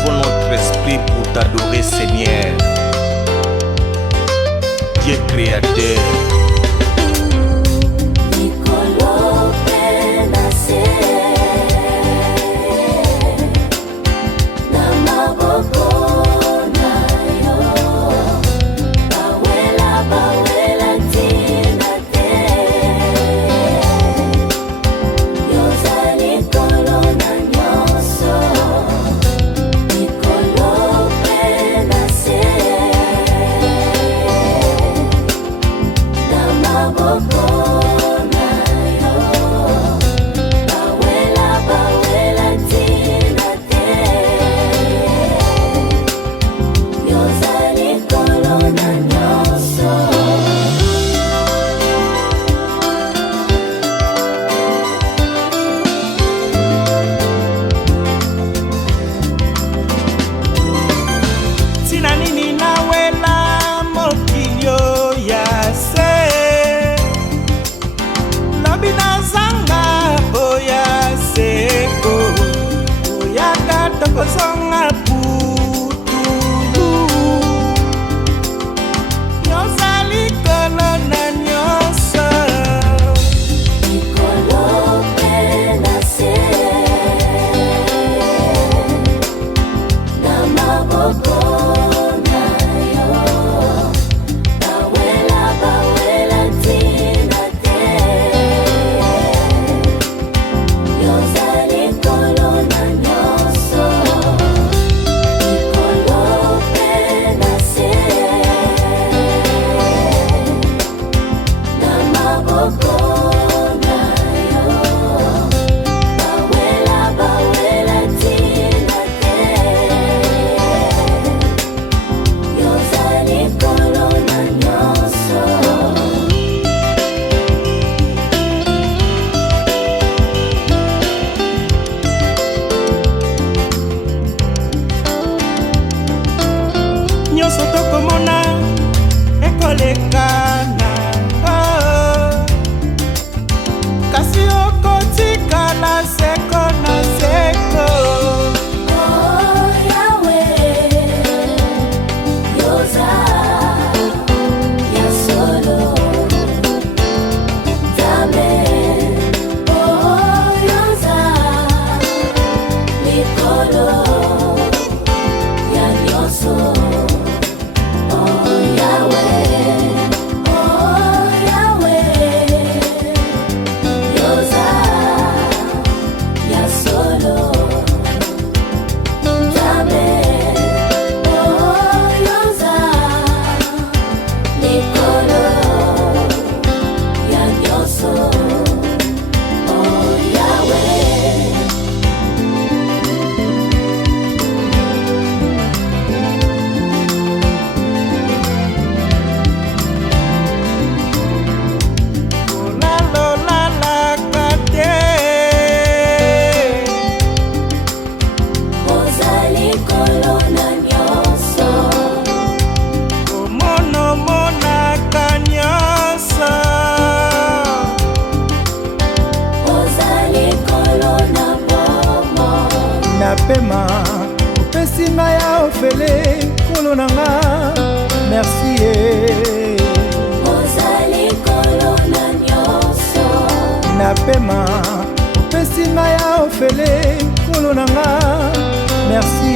Élevons notre esprit pour t'adorer, Seigneur, Dieu créateur. Kozonga putu yozali kolo na nyonso likolo mpe na se na maboko na yo bawela ntina te yozali kolo na nyonso nyonso tokomona ekolekana kasi okotikala seko na seko. Oh Yahweh, yoza ya solo Nzambe. Oh yoza likolo ya nyonso. Napema opesi ngai ya ofele kolo na nga merci ozali kolo na nyonso. Napema opesi ngai ya ofele kolo na nga merci